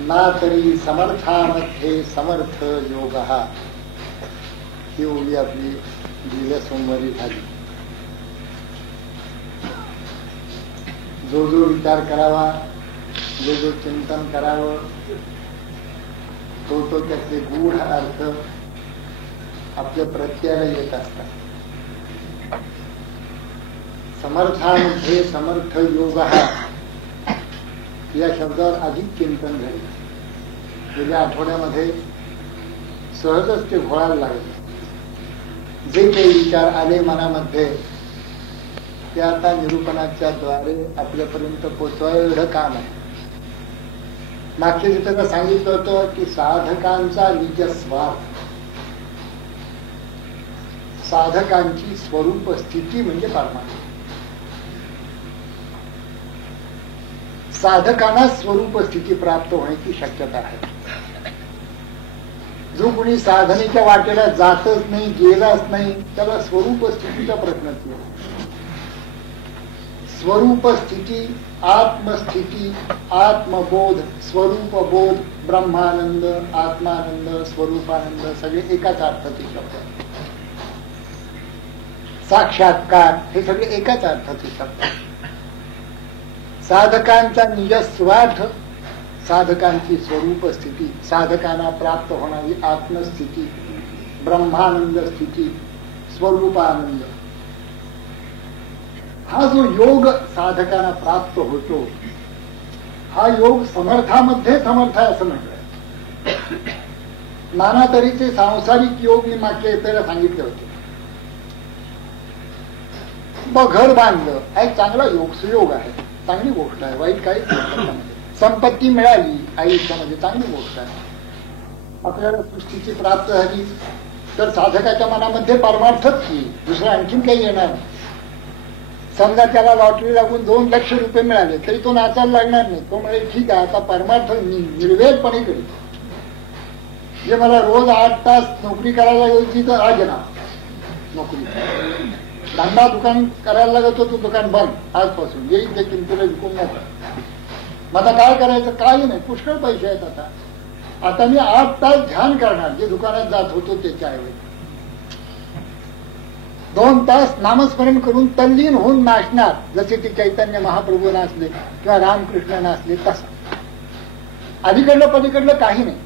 ना तरी समर्थामध्ये समर्थ योग ही ओळी आपली गेल्या सोमवारी झाली. जो जो विचार करावा, जो जो चिंतन करावं, तो तो त्याचे गूढ अर्थ आपल्या प्रत्ययाला येत असतात. समर्थामध्ये समर्थ योग या शब्दावर अधिक चिंतन झाले. गेल्या आठवड्यामध्ये सहजच ते घोळायला लागले. जे काही विचार आले मनामध्ये ते आता निरूपणाच्या द्वारे आपल्यापर्यंत पोचवायला एवढं काम आहे. मागच्या तिथं सांगितलं होतं की साधकांचा निज स्वार्थ, साधकांची स्वरूप स्थिती म्हणजे परमात्मा. साधकांना स्वरूप स्थिती प्राप्त होण्याची शक्यता आहे. जो कोणी साधनेच्या वाटेला जातच नाही, गेलाच नाही, त्याला स्वरूप स्थितीचा प्रश्नच नाही. स्वरूप स्थिती, आत्मस्थिती, आत्मबोध, स्वरूप बोध, ब्रह्मानंद, आत्मानंद, स्वरूपानंद सगळे एकाच अर्थाचे शब्द. साक्षात्कार हे सगळे एकाच अर्थाचे शब्द. साधकांचा निज स्वार्थ, साधकांची स्वरूप स्थिती, साधकांना प्राप्त होणारी आत्मस्थिती, ब्रह्मानंद स्थिती, स्वरूपानंद, हा जो योग साधकांना प्राप्त होतो, हा योग समर्थामध्ये समर्थ आहे असं म्हटलंय. नाना तऱ्हेचे सांसारिक योग मी मागच्या एपेला सांगितले होते. घर बांधलं, हा एक चांगला योग, सुयोग आहे, चांगली गोष्ट आहे, वाईट काहीच नाही. संपत्ती मिळाली आयुष्यामध्ये, चांगली गोष्ट आहे. आपल्याला सृष्टीची प्राप्त झाली तर साधकाच्या मनामध्ये परमार्थच की दुसरं आणखीन काही येणार नाही. समजा त्याला लॉटरी लागून 2 लाख रुपये मिळाले तरी तो नाचायला लागणार नाही. तो म्हणजे ठीक आहे, आता परमार्थ निर्वेदपणे करेल. जे मला रोज 8 तास नोकरी करायला यायची तर आज ना नोकरी, धंदा दुकान करायला लागत होतो, दुकान बंद आजपासून, येईल ते किमतीला विकून नको. मग आता काय करायचं? काही नाही, पुष्कळ पैसे आहेत. आता मी 8 तास ध्यान करणार, जे दुकानात जात होतो त्याच्याऐवजी 2 तास नामस्मरण करून तल्लीन होऊन नाचणार, जसे ते चैतन्य महाप्रभू नाचले किंवा रामकृष्ण नाचले तसं. अलीकडलं पलीकडलं काही नाही.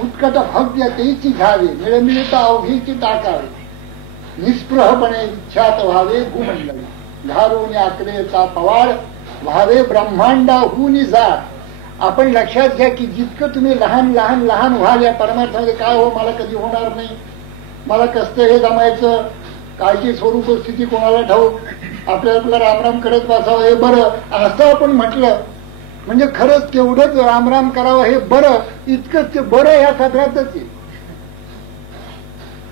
उत्कट भव्य तेची घ्यावे, मिळमिळता अवघीची टाकावे, निस्पृहपणे इच्छात व्हावे भूमंडळी, घारून आकरेचा पवाड व्हावे ब्रह्मांडाहून जात. आपण लक्षात घ्या की जितकं तुम्ही लहान लहान लहान व्हाल या परमार्थामध्ये, काय हो मला कधी होणार नाही, मला कसं हे जमायचं, कायची स्वरूप स्थिती कोणाला ठाऊक, आपल्याला रामराम करत बसावं हे बरं असं आपण म्हटलं म्हणजे खरंच केवढंच रामराम करावं हे बरं, इतकंच ते बरं ह्या सगळ्यातच आहे.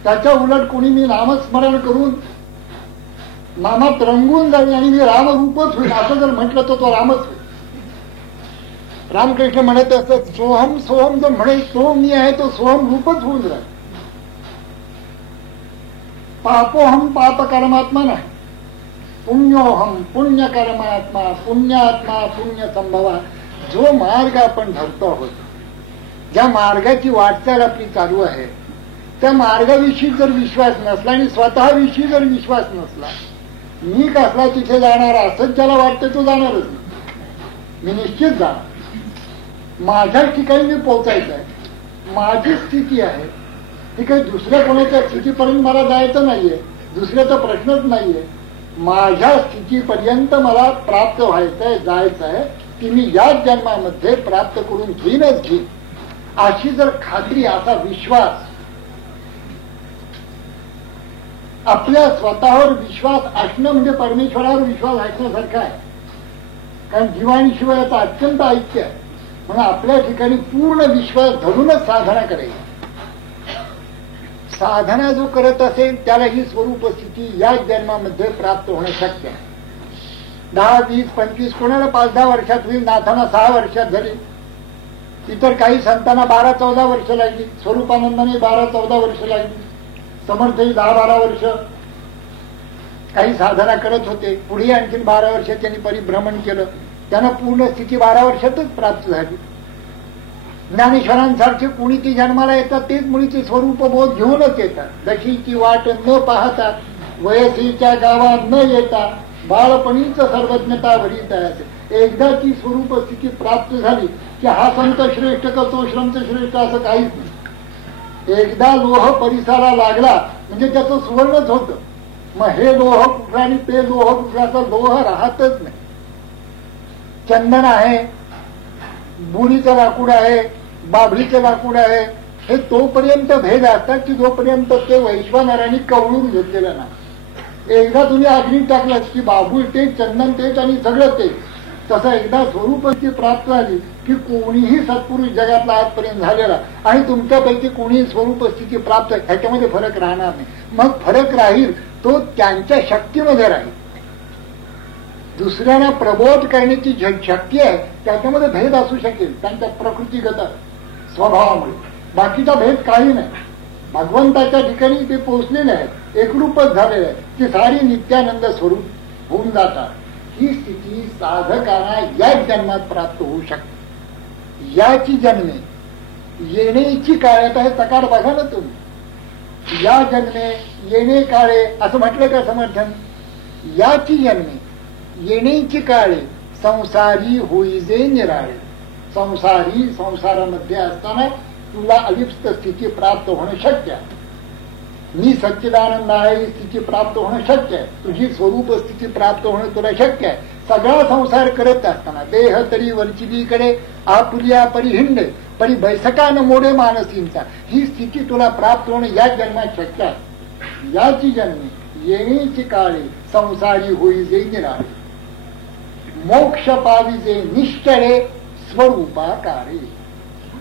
त्याच्या उलट कोणी मी नामस्मरण करून नामात रंगून जाईल आणि मी रामरूपच होईल असं जर म्हटलं तर तो रामच होईल. रामकृष्ण म्हणत असत सोहम सोहम जो म्हणेल तो मी आहे, तो सोहम रूपच होऊन राहील. पापोहम पाप कर्मात्मा नाही, पुण्योहम पुण्य कर्मात्मा, पुण्यात्मा पुण्य संभवा. जो मार्ग आपण धरतो आहोत, ज्या मार्गाची वाटचाल आपली चालू आहे, त्या मार्गाविषयी जर विश्वास नसला आणि स्वतःविषयी जर विश्वास नसला, मी कसला तिथे जाणार असंच ज्याला वाटतं तो जाणारच नाही. मी निश्चित जाणार, माझ्या ठिकाणी मी पोहोचायचं आहे. माझी स्थिती आहे ती काही दुसऱ्या कोणाच्या स्थितीपर्यंत मला जायचं नाहीये, दुसऱ्याचा प्रश्नच नाहीये. माझ्या स्थितीपर्यंत मला प्राप्त व्हायचंय, जायचं आहे, ती मी याच जन्मामध्ये प्राप्त करून घेईनच घेईन. अशी जर खात्री, असा विश्वास, आपल्या स्वतःवर विश्वास असणं म्हणजे परमेश्वरावर विश्वास असण्यासारखं आहे. कारण जीवाणीशिवाय याचा अत्यंत ऐक्य आहे. म्हणून आपल्या ठिकाणी पूर्ण विश्वास धरूनच साधना करायची. साधना जो करत असेल त्याला ही स्वरूप स्थिती याच जन्मामध्ये प्राप्त होणं शक्य आहे. 10, 20, 25 कोणाला 5-10 वर्षात होईल, नाथांना 6 वर्षात झाली, इतर काही संतांना 12-14 वर्ष लागली, स्वरूपानंदाने 12-14 वर्ष लागली, समर्थही 10-12 वर्ष. काही साधना करत होते. पुढे आणखीन 12 वर्ष त्यांनी परिभ्रमण केलं. त्यांना पूर्ण स्थिती 12 वर्षातच प्राप्त झाली. ज्ञानेश्वरांसारखे कुणी ती जन्माला येतात तेच मुळीचे स्वरूप बोध घेऊनच येतात. दशीची वाट न पाहता, वयसीच्या गावात न येता, बाळपणीच सर्वज्ञता भरीत आहे. एकदा ती स्वरूप स्थिती प्राप्त झाली की हा संत श्रेष्ठ का तो संत श्रेष्ठ असं काहीच नाही. एकदा लोह परिसराला लागला म्हणजे त्याचं सुवर्णच होतं. मग हे लोह कुठं आणि ते लोह कुठं, लोह राहतच नाही. चंदन आहे, बुरीचं लाकूड आहे, बाभळीचं लाकूड आहे, हे तोपर्यंत भेद असतात की जोपर्यंत ते वैश्वानराने कवळून घेतलेलं नाही. एकदा तुम्ही अग्नी टाकलं की बाबूळ तेच, चंदन तेच आणि सगळं तेच. तसं एकदा स्वरूपाची प्राप्त झाली की कोणीही सत्पुरुष जगातला आजपर्यंत झालेला आणि तुमच्यापैकी कोणीही स्वरूप स्थिती प्राप्त, ह्याच्यामध्ये फरक राहणार नाही. मग फरक राहील तो त्यांच्या शक्तीमध्ये राहील. दुसऱ्यांना प्रबोध करण्याची शक्ती आहे त्याच्यामध्ये भेद असू शकेल त्यांच्या प्रकृतीगत स्वभावामुळे, बाकीचा भेद काही नाही. भगवंताच्या ठिकाणी ते पोहोचलेले आहेत, एकरूपच झालेले आहे की सारी नित्यानंद स्वरूप होऊन जातात. ही स्थिती साधकांना याच जन्मात प्राप्त होऊ शकते. याची जन्मे येण्याची काळ, आता हे तकार बघा ना तुम्ही, या जन्मे येणे काळे असं म्हटलं का समर्थन. याची जन्मे येण्याची काळे संसारी होईजे निराळे. संसारी, संसारामध्ये असताना तुला अलिप्त स्थिती प्राप्त होणं शक्य आहे. मी सच्चिदानंद आहे ही स्थिती प्राप्त होणं शक्य आहे. तुझी स्वरूप स्थिती प्राप्त होणं तुला शक्य आहे. सगळा संसार करत असताना देह तरी वरचिदीकडे आपुलिया परिहिंडे परी बैसका न मोडे मानसींचा, ही स्थिती तुला प्राप्त होणं या जन्मात शक्य आहे. याची जन्मे येण्याची काळे संसारी होईजे निराळे. मोक्ष पाविजे निश्चळे स्वरूपाकारे.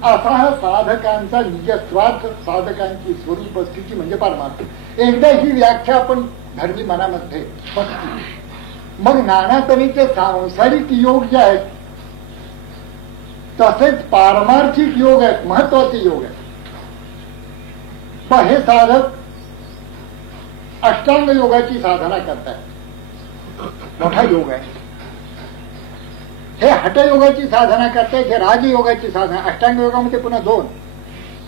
असा हा साधकांचा निजस्वार्थ, साधकांची स्वरूप स्थिती म्हणजे परमार्थ. एकदा ही व्याख्या आपण धरली मनामध्ये बसली. मग नाना तऱ्हेचे सांसारिक योग जे आहेत तसेच पारमार्थिक योग आहेत, महत्वाचे योग आहेत. मग हे साधक अष्टांग योगाची साधना करतायत, मोठा योग आहे. हे हठयोगाची साधना करतायत, हे राजयोगाची साधना. अष्टांग योगामध्ये पुन्हा 2.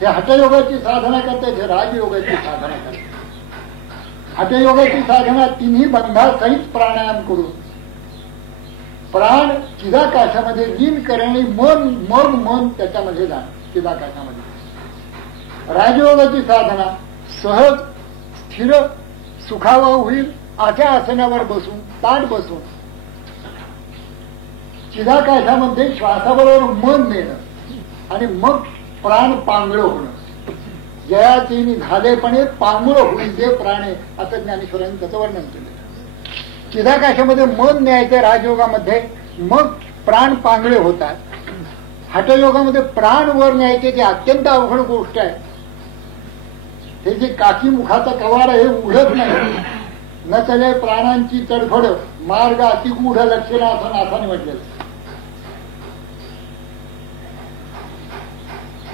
हे हठयोगाची साधना करतायत, हे राजयोगाची साधना करतात. हठयोगाची साधना तिन्ही बंधासहित प्राणायाम करून प्राण चिदाकाशामध्ये लीन करणे, मन त्याच्यामध्ये जाणं चिदाकाशामध्ये. राजयोगाची साधना सहज स्थिर सुखावा होईल अशा आसनावर बसून, ताट बसून चिदाकाशामध्ये श्वासाबरोबर मन नेणं आणि मग प्राण पांगळ होणं. जयातीने झालेपणे पांगळ होईल जे प्राणे, असं ज्ञानेश्वरांनी त्याचं वर्णन केलं. चिदाकाशामध्ये मन न्यायचं राजयोगामध्ये, मग प्राण पांगळे होतात. हठयोगामध्ये प्राण वर न्यायचे, ते अत्यंत अवघड गोष्ट आहे. हे जे काकी मुखाचा कवाड आहे हे उघडत नाही. न चले प्राणांची तडफड मार्ग अतिगूढ लक्षण असं नाथाने म्हटलेलं.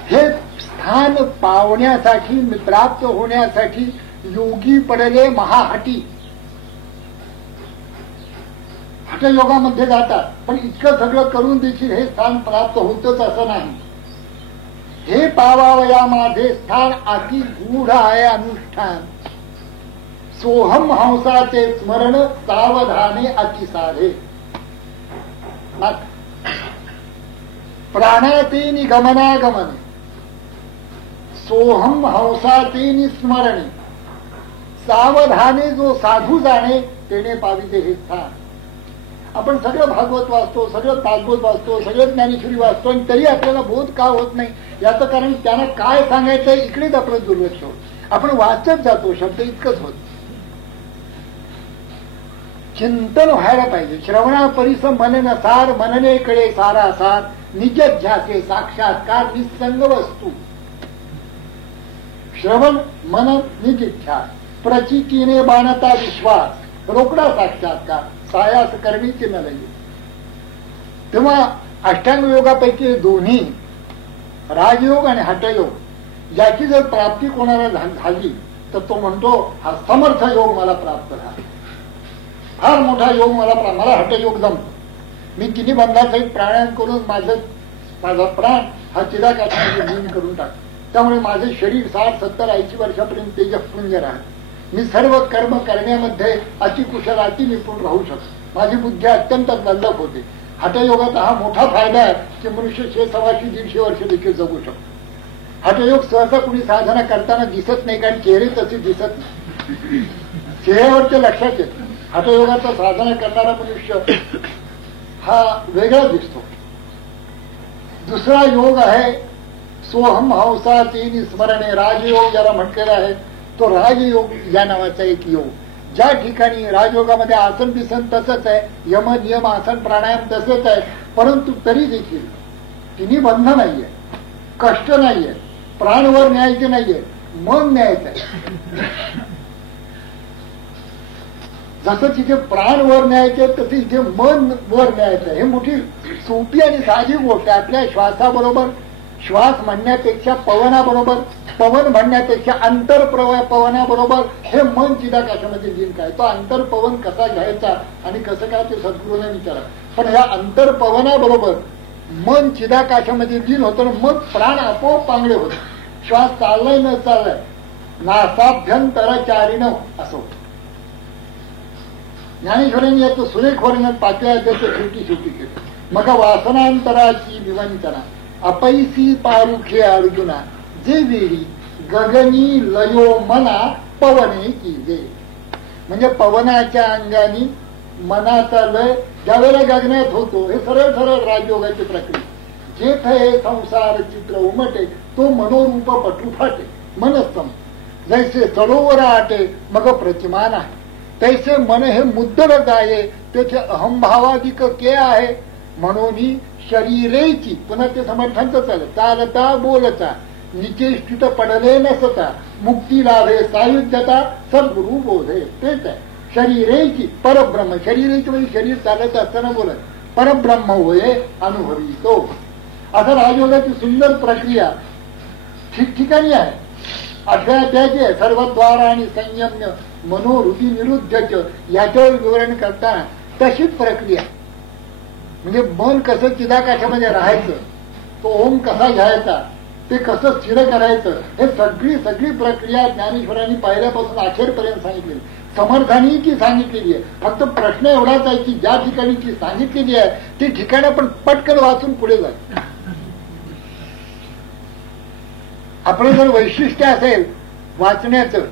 हे स्थान पावण्यासाठी, प्राप्त होण्यासाठी योगी पडले महाहटी हठयोगामध्ये जातात. पण इतकं सगळं करून देखील हे स्थान प्राप्त होतच असं नाही. हे पावावया माझे स्थान अति गूढ आहे अनुष्ठान. सोहम हंसाचे स्मरण सावधाने अतिसाधे. प्राणातेनी गमनागमने सोहम हंसातेनी स्मरणे सावधाने जो साधू जाणे तेने पाविते हे स्थान. आपण सगळं भागवत वाचतो, सगळं भागवत वाचतो, सगळं ज्ञानेश्वरी वाचतो आणि तरी आपल्याला बोध का होत नाही याचं कारण त्यांना काय सांगायचं इकडेच आपलं दुर्लक्ष होत. आपण वाचत जातो, शब्द इतकंच होत. चिंतन व्हायला पाहिजे. श्रवणा परिस मनन सार, मनने कळे सारा सार, निज ध्यासे साक्षात्कार निसंग वस्तू. श्रवण मनन निज इच्छा, प्रचितीने बाणता विश्वास, रोकडा साक्षात्कार, सायास कर्मीची न लगे. तेव्हा अष्टांग योगापैकी दोन्ही राजयोग आणि हठयोग याची जर प्राप्ती कोणाला झाली तर तो म्हणतो हा समर्थ योग मला प्राप्त झाला, फार मोठा योग मला हठयोग जमतो. मी तिन्ही बंधासहित प्राणायाम करून माझा प्राण हा चिदाकाशामध्ये लीन करून टाकतो. त्यामुळे माझे शरीर 60, 70, 80 वर्षापर्यंत तेजपुंज राहत. मी सर्व कर्म करण्यामध्ये अतिकुशल अतिनिपुण राहू शकतो. माझी बुद्धी अत्यंत लल्लक होते. हठयोगाचा हा मोठा फायदा आहे की मनुष्य 100-150 वर्ष देखील जगू शकतो. हठयोग सहसा कुणी साधना करताना दिसत नाही, कारण चेहरे तसे दिसत नाही. चेहऱ्यावरच्या लक्षात येत. हठयोगाचा साधना करणारा मनुष्य हा वेगळा दिसतो. दुसरा योग आहे सोहम हंसाची स्मरणे, राजयोग ज्याला म्हटलेला आहे तो राजयोग या नावाचा एक योग. ज्या ठिकाणी राजयोगामध्ये आसन बिसन तसंच आहे, यम नियम आसन प्राणायाम तसंच आहे, परंतु तरी देखील तिन्ही बंध नाहीये, कष्ट नाहीये, प्राणवर न्यायचे नाहीये, मन न्यायचं आहे. जसं तिथे प्राण वर न्यायचे तसे इथे मन वर न्यायचं. हे मोठी सोपी आणि साधी गोष्ट आहे. आपल्या श्वासाबरोबर श्वास म्हणण्यापेक्षा पवनाबरोबर, पवन म्हणण्यापेक्षा पवनाबरोबर हे मन चिदाकाशामध्ये लीन काय. तो अंतरपवन कसा घ्यायचा आणि कसं काय ते सद्गुरूने विचारा. पण ह्या अंतरपवनाबरोबर मन चिदाकाशामध्ये लीन होतं, मग प्राण आपोआप पांगळे होत. श्वास चाललाय न चाललाय नासाभ्यंतरचारिण असं होतं. ज्ञानेश्वरांनी याचं सुरेख वर्णन 5व्या अध्यायाच्या शेवटी केलं. मग वासनांतराची विवंचना अपैसी पारुखे अर्जुना जे वेळी गगनी लयो मना पवने कीजे. म्हणजे पवनाच्या अंगाने मनाचा लय ज्यावेळेला गगनात होतो. हे सरळ सरळ राजयोगाची प्रक्रिया. जेथे संसार चित्र उमटे तो मनोरूप पटू फाटे मनस्तम. जैसे सरोवर आटे मग प्रतिमान आहे तैसे मन हे मुद्दल आहे. त्याचे अहंभावाधिक के आहे म्हणून शरीरेची. पुन्हा ते समर्थांचं चालत चालता बोलता निचेष्टित पडले नसता मुक्ती लाभे सायुध्यता सद्गुरु बोधे. तेच आहे शरीरेची परब्रह्म. शरीरेची म्हणजे शरीर चालत असताना बोलत परब्रह्म होय अनुभवी तो. असं राजयोगाची सुंदर प्रक्रिया ठिकठिकाणी आहे. 8व्या अध्यायाची आहे. सर्वद्वार आणि संयम्य मनोहृती निरुद्धच याच्यावर विवरण करताना तशीच प्रक्रिया. म्हणजे मन कसं चिदाकाशामध्ये राहायचं, तो ओम कसा घ्यायचा, ते कसं स्थिर करायचं, हे सगळी प्रक्रिया ज्ञानेश्वरांनी पहिल्यापासून अखेरपर्यंत सांगितलेली. समर्थांनी ती सांगितलेली आहे. फक्त प्रश्न एवढाच आहे की ज्या ठिकाणी ती सांगितलेली आहे ती ठिकाण आपण पटकन वाचून पुढे जाईल. आपलं जर वैशिष्ट्य असेल वाचण्याचं,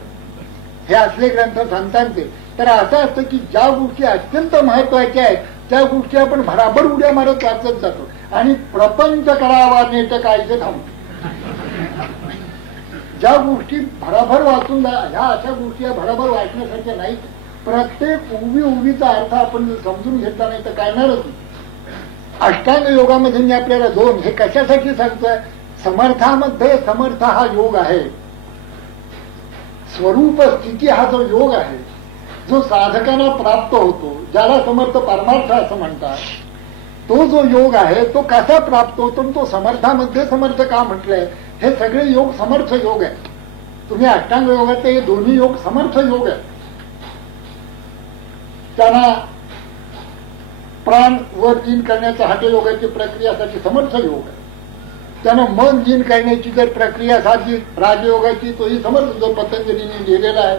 हे असले ग्रंथ संतांचे, तर असं असतं की ज्या गोष्टी अत्यंत महत्वाच्या आहेत त्या गोष्टी आपण भराभर उड्या मारत वाचत जातो आणि प्रपंच करावा नेट कायचे थांबतो. ज्या गोष्टी भराभर वाचून ह्या अशा गोष्टी भराभर वाचण्यासारख्या नाहीत. प्रत्येक उभीचा अर्थ आपण समजून घेतला नाही तर कळणारच नाही. अष्टांग योगामध्ये मी आपल्याला 2 हे कशासाठी सांगतोय. समर्थामध्ये समर्थ हा योग आहे. स्वरूप स्थिती हा जो योग आहे जो साधकांना प्राप्त होतो, ज्याला समर्थ परमार्थ असं म्हणतात, तो जो योग आहे तो कसा प्राप्त होतो. तो समर्थामध्ये समर्थ का म्हटलंय. हे सगळे योग समर्थ योग आहे. तुम्ही अष्टांग योगाचे हे दोन्ही योग समर्थ योग आहे. त्यांना प्राण वर लीन करण्याच्या हठयोगाची प्रक्रियासाठी समर्थ योग आहे. त्यानं मन लीन करण्याची जर प्रक्रिया साधली राजयोगाची, तोही समर्थ जो पतंजलीने लिहिलेला आहे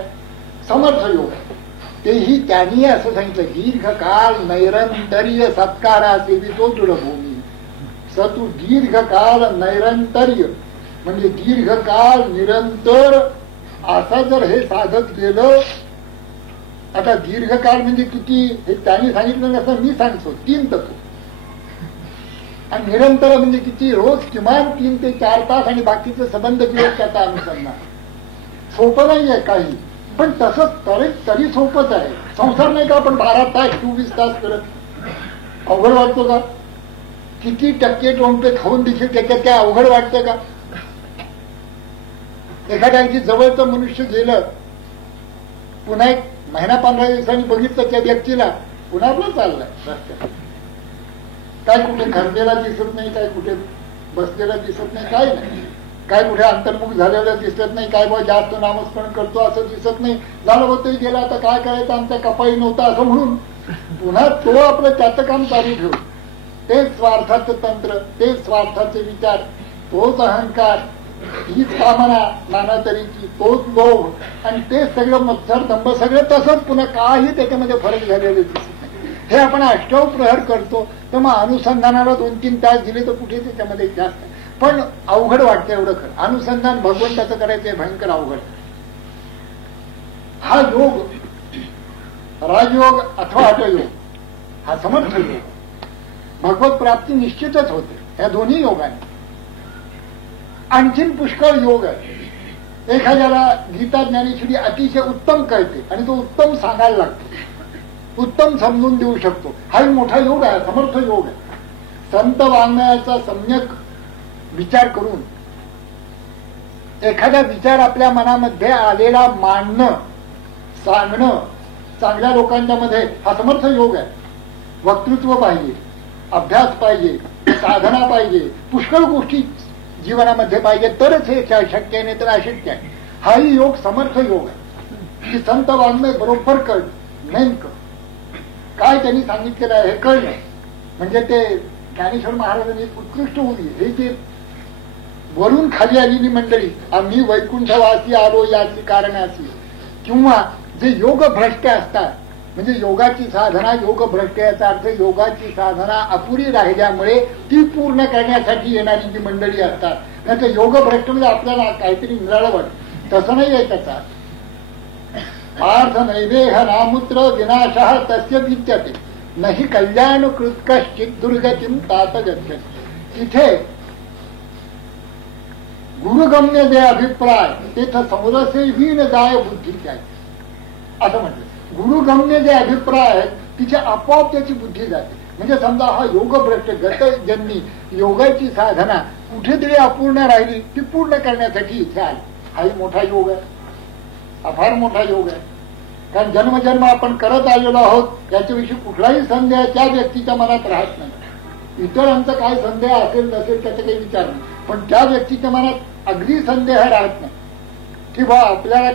समर्थ योग आहे. तेही त्यांनी असं सांगितलं दीर्घकाल नैरंतर्य सत्कारा सेवितो दृढभूमी. सतु दीर्घकाल नैरंतर्य म्हणजे दीर्घकाल निरंतर असा जर हे साधत गेलं. आता दीर्घकाल म्हणजे किती हे त्यांनी सांगितलं नसतं, मी सांगतो 3 तत्व. आणि निरंतर म्हणजे किती, रोज किमान 3 ते 4 तास आणि बाकीचे संबंध दिवस त्याचा अनुसंधान. सोपं नाहीये काही, पण तसं तरी सोपंच आहे. संसार नाही का आपण 12 तास 24 तास करत. अवघड वाटतो का. किती टक्के टोंटे खाऊन देखील त्याच्यात काय अवघड वाटतं का. एखाद्या अगदी जवळचं मनुष्य गेलं, पुन्हा 1 महिना 15 दिवसांनी बघितलं त्या व्यक्तीला, पुन्हा आपलं चाललंय रस्त्यात. काय कुठे खरलेला दिसत नाही, काय कुठे बसलेला दिसत नाही, काय नाही. काय कुठे अंतर्मुख झालेलं दिसत नाही, काय बा जास्त नामस्मरण करतो असं दिसत नाही. झालं होतं गेला, आता काय करायचं, आमचा कपाई नव्हता असं म्हणून पुन्हा तो आपलं त्याचं काम चालू ठेवू. तेच स्वार्थाचं तंत्र, तेच स्वार्थाचे विचार, तोच अहंकार, हीच कामना नाना तऱ्हेची, तोच लोभ, आणि तेच सगळं मत्सर दंभ, सगळं तसंच पुन्हा काही त्याच्यामध्ये फरक झालेले दिसत नाही. हे आपण अष्टव प्रहर करतो तर मग अनुसंधानाला 2-3 तास दिले तर कुठे त्याच्यामध्ये जास्त, पण अवघड वाटतं एवढं खरं. अनुसंधान भगवंताचं करायचं भयंकर अवघड. हा योग, राजयोग अथवा हठयोग, हा समर्थ योग, भगवत प्राप्ती निश्चितच होते या दोन्ही योगाने. आणखीन पुष्कळ योग आहे. एखाद्याला गीता ज्ञानेश्वरी अतिशय उत्तम कळते आणि तो उत्तम सांगायला लागतो, उत्तम समजून देऊ शकतो, हाही मोठा योग आहे, समर्थ योग आहे. संत वाङ्मयाचा सम्यक विचार करून एखादा विचार आपल्या मनामध्ये आलेला मांडणं, सांगणं चांगल्या लोकांच्या मध्ये, हा समर्थ योग आहे. वक्तृत्व पाहिजे, अभ्यास पाहिजे, साधना पाहिजे, पुष्कळ गोष्टी जीवनामध्ये पाहिजे, तरच हे शक्य आहे, नाही तर अशक्य आहे. हाही योग समर्थ योग आहे की संत वाङ्मय बरोबर कळणं, नेमकं काय त्यांनी सांगितलेलं आहे हे कळणं. म्हणजे ते ज्ञानेश्वर महाराजांनी उत्कृष्ट होती. हे जे वरून खाली आलेली मंडळी, आम्ही वैकुंठवासी आलो याची कारणाशी, किंवा जे योग भ्रष्ट असतात, म्हणजे योगाची साधना योग भ्रष्ट याचा अर्थ योगाची साधना अपुरी राहिल्यामुळे ती पूर्ण करण्यासाठी येणारी जी मंडळी असतात, नाही तर योग भ्रष्ट म्हणजे आपल्याला काहीतरी मिळालं वाटत, तसं नाही आहे त्याचा पार्थ. नैवेह नामूत्र विनाशः तस्य विद्यते नहि कल्याण कृत कश्चित दुर्गतीम तात गच्छति. तिथे गुरुगम्य जे अभिप्राय तेथ समरसे हीन जाय बुद्धीचे आहे असं म्हटलं. गुरुगम्य जे अभिप्राय आहेत तिच्या आपोआप त्याची बुद्धी जाते. म्हणजे समजा हा योगभ्रष्ट गतजन्मी योगाची साधना कुठेतरी अपूर्ण राहिली, ती पूर्ण करण्यासाठी इथे आली. हाही मोठा योग आहे, हा फार मोठा योग आहे. कारण जन्मजन्म आपण करत आलेलो आहोत याच्याविषयी कुठलाही संदेह त्या व्यक्तीच्या मनात राहत नाही. इतरांचा काय संदेह असेल नसेल त्याचा काही विचार नाही, पण त्या व्यक्तीच्या मनात अगदी संदेह राहत नाही की बा आपल्याला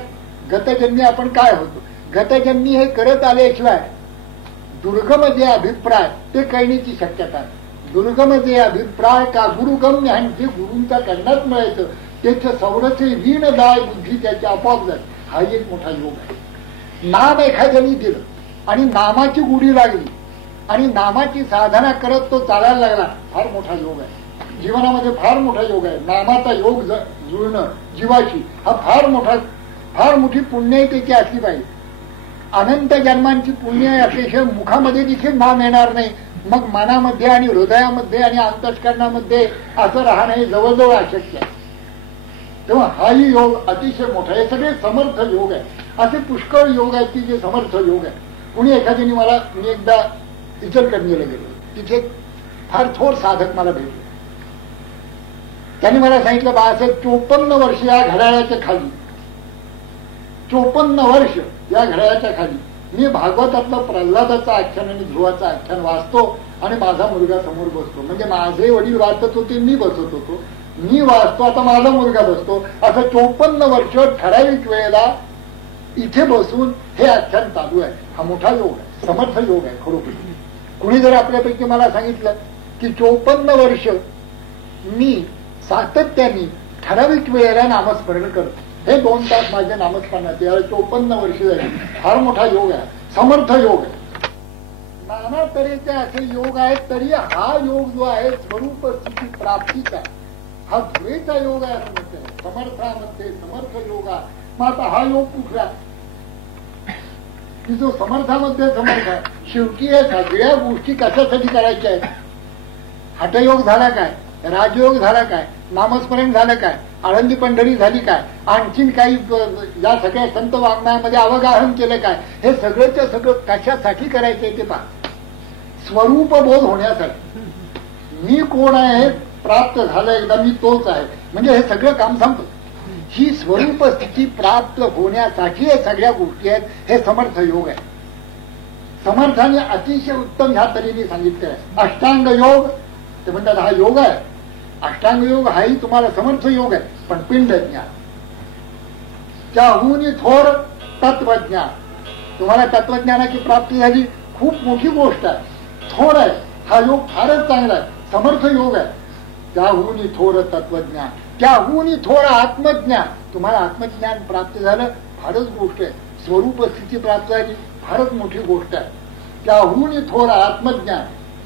गतजन्मी आपण काय होतो. गतजन्मी हे करत आल्याशिवाय दुर्गम जे अभिप्राय ते कळण्याची शक्यता आहे. दुर्गम जे अभिप्राय का गुरुगम्य आणि जे गुरूंचा करण्यात मिळायचं त्याच्या सौरचे वीण दाय बुद्धी त्याची आपोआप जाते. हा एक मोठा योग आहे. नाम एखाद्याने दिलं आणि नामाची गुढी लागली आणि नामाची साधना करत तो चालायला लागला, फार मोठा योग आहे. जीवनामध्ये फार मोठा योग आहे. नामाचा योग जुळणं जीवाशी हा फार मोठी पुण्य त्याची असली पाहिजे. अनंत जन्मांची पुण्य असल्याशिवाय मुखामध्ये देखील नाम येणार नाही. मग मनामध्ये आणि हृदयामध्ये आणि अंतःकरणामध्ये असं राहणं हे जवळजवळ अशक्य आहे. तेव्हा हाही योग अतिशय मोठा आहे. सगळे समर्थ योग आहे. असे पुष्कळ योग आहेत की जे समर्थ योग आहे. कुणी एखाद्याने मी एकदा इचलकरंजीला गेलो, तिथे फार थोर साधक मला भेटले. त्यांनी मला सांगितलं, बाळासाहेब 54 वर्ष या घड्याळाच्या खाली, 54 वर्ष या घड्याळाच्या खाली मी भागवतातलं प्रल्हादाचं आख्यान आणि ध्रुवाचं आख्यान वाचतो आणि माझा मुलगा समोर बसतो. म्हणजे माझे वडील वाचत होते, मी बसत होतो, मी वाचतो, आता माझा मुलगा बसतो. असं 54 वर्ष ठराविक वेळेला इथे बसून हे आख्यान चालू आहे. हा मोठा योग आहे, समर्थ योग आहे खरोखर. कुणी जर आपल्यापैकी मला सांगितलं की 54 वर्ष मी सातत्याने ठराविक वेळेला नामस्मरण करतो, हे 2 तास माझ्या नामस्मरणात याला 54 वर्ष झाली, फार मोठा योग आहे, समर्थ योग आहे. नाना तऱ्हेचे असे योग आहेत, तरी हा योग जो आहे स्वरूप स्थिती प्राप्तीचा हा धुळेचा योग आहे असं म्हणते. समर्थामध्ये समर्थ योग आहे. मग आता हा योग कुठला की जो समर्थामध्ये समर्थ आहे. शेवटी या सगळ्या गोष्टी कशासाठी करायच्या आहेत. हठयोग झाला काय, राजयोग झाला काय, नामस्मरण झालं काय, आळंदी पंढरी झाली काय, आणखीन काही या सगळ्या संत वाङ्मयामध्ये अवगाहन केलं काय, हे सगळंच्या सगळं कशासाठी करायचंय ते पहा. स्वरूप बोध होण्यासाठी. मी कोण आहे प्राप्त झालं एकदा, मी तोच आहे, म्हणजे हे सगळं काम सांगतो. ही स्वरूप स्थिती प्राप्त होण्यासाठी हे सगळ्या गोष्टी आहेत. हे समर्थ योग आहे. समर्थाने अतिशय उत्तम ह्या तऱ्हेने सांगितलं आहे. अष्टांग योग ते म्हणतात हा योग आहे. अष्टांग योग हाही तुम्हाला समर्थ योग आहे, पण पिंड ज्ञान त्याहून थोर तत्वज्ञान. तुम्हाला तत्वज्ञानाची प्राप्ती झाली, खूप मोठी गोष्ट आहे. थोर आहे हा योग फारच चांगला आहे, समर्थ योग आहे. त्याहून थोर तत्वज्ञान, त्याहून थोर आत्मज्ञान. तुम्हाला आत्मज्ञान प्राप्त झालं, फारच गोष्ट आहे. स्वरूप स्थिती प्राप्त झाली, फारच मोठी गोष्ट आहे. त्याहून थोर आत्मज्ञान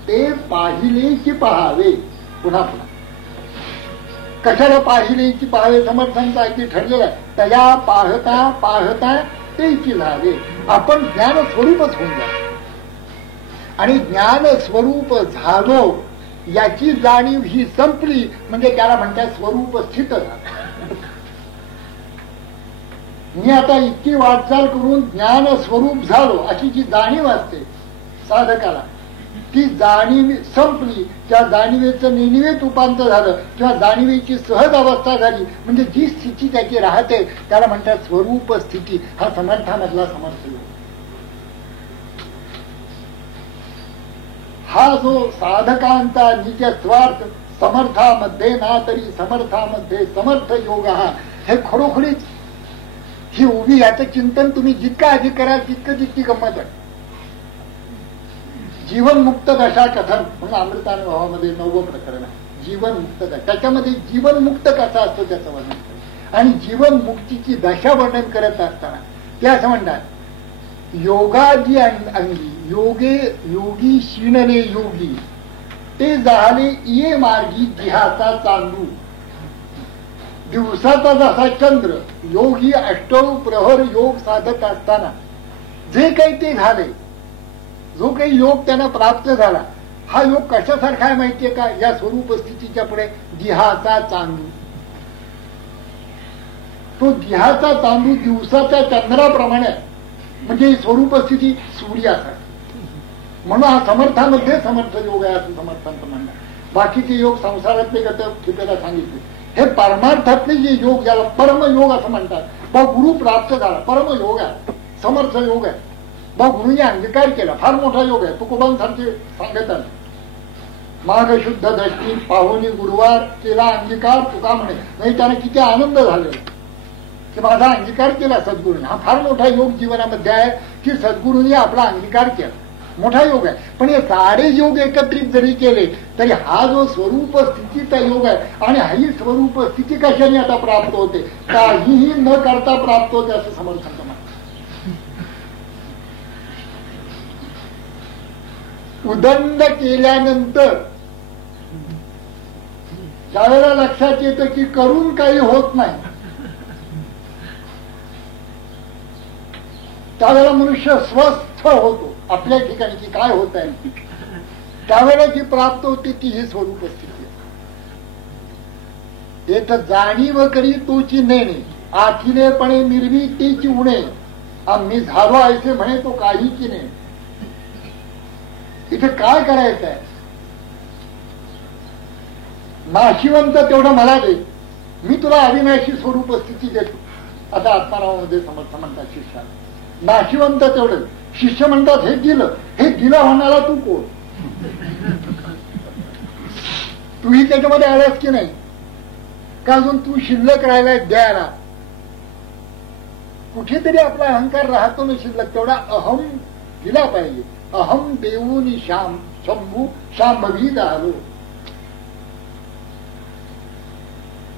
ते पाहिले की पहावे. पुन्हा पुन्हा कशाला पाहिले की पहावे? समर्थांचं अगदी ठरलेलं आहे. तया पाहता पाहता ते की झाले. आपण ज्ञान स्वरूपच होऊन जातो आणि ज्ञान स्वरूप झालो याची जाणीव ही संपली म्हणजे त्याला म्हणतात स्वरूप स्थित झालं. मी आता इतकी वाटचाल करून ज्ञान स्वरूप झालो अशी जी जाणीव असते साधकाला, ती जाणीव संपली. त्या जाणीवेचं नेणिवेत रूपांतर झालं किंवा जाणीवेची सहज अवस्था झाली म्हणजे जी स्थिती त्याची राहते त्याला म्हणतात स्वरूप स्थिती. हा समर्थामधला समर्थ योग. हा जो साधकांचा निज स्वार्थ समर्थामध्ये ना तरी समर्थामध्ये समर्थ योग, हा हे खरोखरीच ही उभी, याचं चिंतन तुम्ही जितका अधिक कराल तितकी गंमत आहे. जीवनमुक्त दशा कथन म्हणून अमृतानुभवामध्ये 9वं प्रकरण आहे. जीवनमुक्त दशा, त्याच्यामध्ये जीवनमुक्त कसा असतो त्याचं वर्णन करत आणि जीवनमुक्तीची दशा वर्णन करत असताना ते असं म्हणतात, योगाजी अंगी योगी शिणले योगी ते झाले ये मार्गी जिहाचा चांदू. दिवसाचा जसा चंद्र योगी अष्टौ प्रहर योग साधत असताना जे काही ते झाले, जो काही योग त्यांना प्राप्त झाला, हा योग कशासारखा आहे माहितीये का? या स्वरूप स्थितीच्या पुढे दिहाचा चांदू. तो दिहाचा चांदू दिवसाच्या चंद्राप्रमाणे म्हणजे ही स्वरूप स्थिती सूर्यासारखी. म्हणून हा समर्थामध्ये समर्थ योग आहे असं समर्थांचं म्हणणं. बाकीचे योग संसारातले ठिकाणा सांगितले. हे परमार्थातले जे योग ज्याला परमयोग असं म्हणतात, बा गुरु प्राप्त झाला परमयोग आहे, समर्थ योग आहे. बा गुरुने अंगीकार केला, फार मोठा योग आहे. तुकोबांसारखे सांगत आले, माघ शुद्ध दष्टी पाहुणी गुरुवार केला अंगीकार तुका म्हणे. नाही त्याने किती आनंद झाले की माझा अंगीकार केला सद्गुरूने. हा फार मोठा योग जीवनामध्ये आहे की सद्गुरूने आपला अंगीकार केला, मोठा योग आहे. पण हे सारे योग एकत्रित जरी केले तरी हा जो स्वरूप स्थितीचा योग आहे आणि ही स्वरूप स्थिती कशाने आता प्राप्त होते? काहीही न करता प्राप्त होते असं समर्थन म्हणतात. उदंड केल्यानंतर त्यावेळेला लक्षात येतं की करून काही होत नाही. त्यावेळेला मनुष्य स्वस्थ होतो आपल्या ठिकाणी की काय होत आहे. त्यावेळेला जी प्राप्त होते ती ही स्वरूप स्थिती. येथ जाणीव करी तोची नेणे आखिलेपणे मिरवी तेची उणे. आम्ही झालो ऐसे म्हणे तो काही की नाही. इथे काय करायचं आहे? नाशिवंत तेवढं मला दे, मी तुला अविनाशी स्वरूप स्थिती देतो. आता आत्मारामामध्ये समर्थ म्हणतात शिष्याला, नाशिवंत तेवढं. शिष्य म्हणतात हे दिलं होणारा तू कोण? तूही त्याच्यामध्ये आलास की नाही का? अजून तू शिल्लक राहिलाय द्यायला. कुठेतरी आपला अहंकार राहतो ना शिल्लक, तेवढा अहम दिला पाहिजे. अहम देऊन श्याम शंभू शांभवी आलो.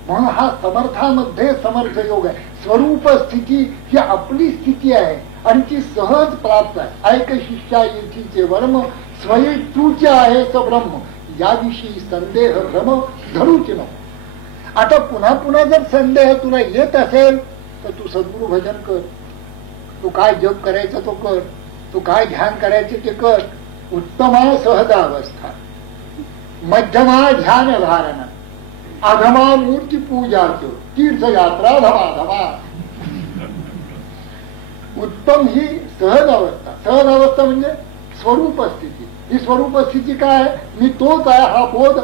म्हणून हा समर्थामध्ये समर्थ योग आहे. स्वरूप स्थिती ही आपली स्थिती आहे आणि ती सहज प्राप्त आहे. ऐक शिष्या येथीचे वर्म स्वये तूचे आहे स ब्रह्म याविषयी संदेह भ्रम धरूच नको. आता पुन्हा पुन्हा जर संदेह तुला येत असेल तर तू सद्गुरु भजन कर. तू काय जप करायचं तो कर, तू काय ध्यान करायचे ते कर. उत्तमा सहजावस्था, मध्यमा ध्यान धारणा, अधमा मूर्ती पूजा, तीर्थयात्रा धमा धमा. उत्तम ही सहज अवस्था. सहज अवस्था म्हणजे स्वरूप स्थिती. ही स्वरूप स्थिती काय आहे? मी तोच आहे हा बोध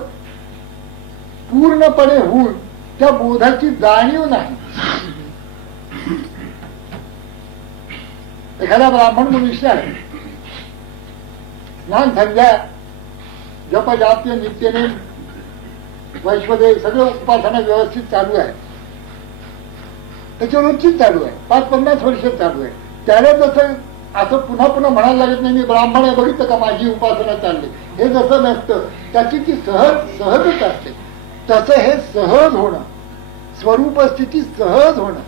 पूर्णपणे होऊन त्या बोधाची जाणीव नाही. एखादा ब्राह्मण मनुष्य आहे, स्नान संध्या जप जाप्य नित्यने वैश्वदेव सगळं उपासना व्यवस्थित चालू आहे, त्याच्या रोजचीच चालू आहे, 5-50 वर्ष चालू आहे. त्याला जसं असं पुन्हा पुन्हा म्हणायला लागत नाही मी ब्राह्मण आहे बघितलं का माझी उपासना चालली, हे जसं नसतं. त्याची ती सहजच असते. तसं हे सहज होणं, स्वरूप स्थिती सहज होणं.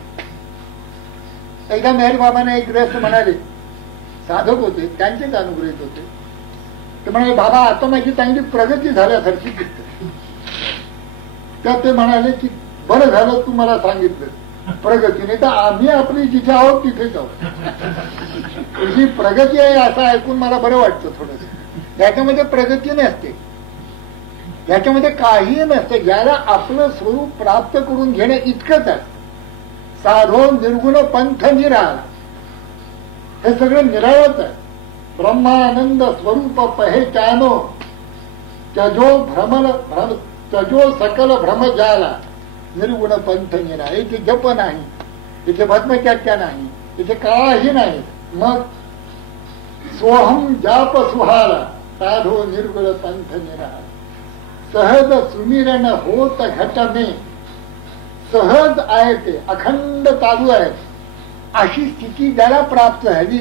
एकदा मेहर बाबाने एक ग्रस्त म्हणाले, साधक होते, त्यांचेच अनुग्रहित होते. ते म्हणाले बाबा आता माझी चांगली प्रगती झाल्यासारखी दिसते. तर ते म्हणाले की बरं झालं तू मला सांगितलं प्रगतीने, तर आम्ही आपली जिथे आहोत तिथेच आहोत. तुझी प्रगती आहे असं ऐकून मला बरं वाटतं थोडस. याच्यामध्ये प्रगती नसते, याच्यामध्ये काहीही नसते. ज्याला आपलं स्वरूप प्राप्त करून घेणं इतकंच आहे. साधो निर्गुण पंथ निराळा, हे सगळं निराळच आहे. ब्रह्मानंद स्वरूप पहेचानो, तजो सकल भ्रम जाला, निर्गुण पंथ निरा. इथे जप नाही, इथे भस्मचर्चा नाही, इथे काही नाही. मग सोहम जाप सुहाला, साधो निर्गुण पंथ निरा. सहज सुमिरण होत घटने, सहज आहे ते, अखंड चालू आहे. अशी स्थिती ज्याला प्राप्त झाली,